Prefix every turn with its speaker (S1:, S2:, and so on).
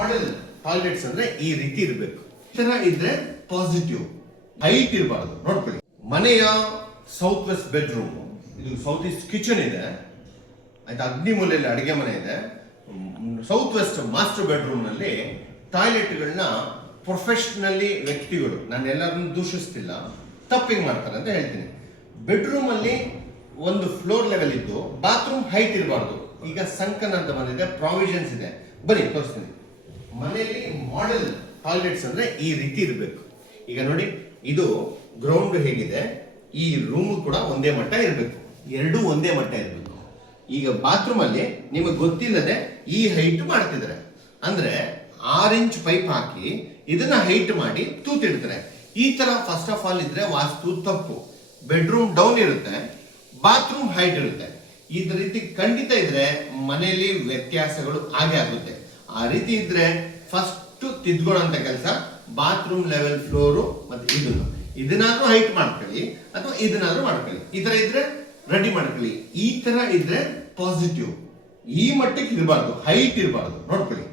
S1: Model toilets ಅಂದ್ರೆ ಈ ರೀತಿ ಇರಬೇಕು. ತರ ಇದ್ರೆ ಪಾಸಿಟಿವ್ ಹೈಟ್ ಇರಬಾರ್ದು. ನೋಡ್ಕೊಳ್ಳಿ. ಮನೆಯ ಸೌತ್ ವೆಸ್ಟ್ ಬೆಡ್ರೂಮ್ ಇದು ಸೌತ್ ಈಸ್ಟ್ ಕಿಚನ್ ಇದೆ. ಆಯ್ತಾ ಅಗ್ನಿ ಮೂಲೆಯಲ್ಲಿ ಅಡಿಗೆ ಮನೆ ಇದೆ. ಸೌತ್ ವೆಸ್ಟ್ ಮಾಸ್ಟರ್ ಬೆಡ್ರೂಮ್ನಲ್ಲಿ ಟಾಯ್ಲೆಟ್ಗಳನ್ನ ಪ್ರೊಫೆಷನಲಿ ವ್ಯಕ್ತಿಗಳು, ನಾನು ಎಲ್ಲರನ್ನು ದೂಷಿಸ್ತಿಲ್ಲ, ತಪ್ಪಿಂಗ್ ಮಾಡ್ತಾರೆ ಅಂತ ಹೇಳ್ತೀನಿ. ಬೆಡ್ರೂಮ್ ಅಲ್ಲಿ ಒಂದು ಫ್ಲೋರ್ ಲೆವೆಲ್ ಇದ್ದು ಬಾತ್ರೂಮ್ ಹೈಟ್ ಇರಬಾರ್ದು. ಈಗ ಸಂಕನ್ ಅಂತ ಬಂದಿದೆ ಪ್ರಾವಿಷನ್ಸ್ ಇದೆ. ಬನ್ನಿ, ತೋರಿಸ್ತೀನಿ. ಮನೆಯಲ್ಲಿ ಮಾಡೆಲ್ ಟಾಯ್ಲೆಟ್ಸ್ ಅಂದ್ರೆ ಈ ರೀತಿ ಇರಬೇಕು. ಈಗ ನೋಡಿ, ಇದು ಗ್ರೌಂಡ್ ಹೇಗಿದೆ, ಈ ರೂಮ್ ಕೂಡ ಒಂದೇ ಮಟ್ಟ ಇರಬೇಕು. ಎರಡೂ ಒಂದೇ ಮಟ್ಟ ಇರಬೇಕು. ಈಗ ಬಾತ್ರೂಮ್ ಅಲ್ಲಿ ನಿಮಗೆ ಗೊತ್ತಿಲ್ಲದೆ ಈ ಹೈಟ್ ಮಾಡ್ತಿದ್ದಾರೆ. ಅಂದ್ರೆ ಆರ್ ಇಂಚ್ ಪೈಪ್ ಹಾಕಿ ಇದನ್ನ ಹೈಟ್ ಮಾಡಿ ತೂತಿಡ್ತಾರೆ. ಈ ತರ ಫಸ್ಟ್ ಆಫ್ ಆಲ್ ಇದ್ರೆ ವಾಸ್ತು ತಪ್ಪು. ಬೆಡ್ರೂಮ್ ಡೌನ್ ಇರುತ್ತೆ ಬಾತ್ರೂಮ್ ಹೈಟ್ ಇರುತ್ತೆ. ಇದ ರೀತಿ ಖಂಡಿತ ಇದ್ರೆ ಮನೆಯಲ್ಲಿ ವ್ಯತ್ಯಾಸಗಳು ಆಗೇ ಆಗುತ್ತೆ. ಆ ರೀತಿ ಇದ್ರೆ ಫಸ್ಟ್ ತಿದ್ಕೊಳ್ಳೋಂಥ ಕೆಲಸ ಬಾತ್ರೂಮ್ ಲೆವೆಲ್ ಫ್ಲೋರು ಮತ್ತೆ ಇದು. ಇದನ್ನಾದ್ರೂ ಹೈಟ್ ಮಾಡ್ಕೊಳ್ಳಿ ಅಥವಾ ಇದನ್ನಾದ್ರೂ ಮಾಡ್ಕೊಳ್ಳಿ. ಈ ತರ ಇದ್ರೆ ರೆಡಿ ಮಾಡ್ಕೊಳ್ಳಿ. ಈ ತರ ಇದ್ರೆ ಪಾಸಿಟಿವ್ ಈ ಮಟ್ಟಕ್ಕೆ ಇರಬಾರ್ದು. ಹೈಟ್ ಇರಬಾರ್ದು. ನೋಡ್ಕೊಳ್ಳಿ.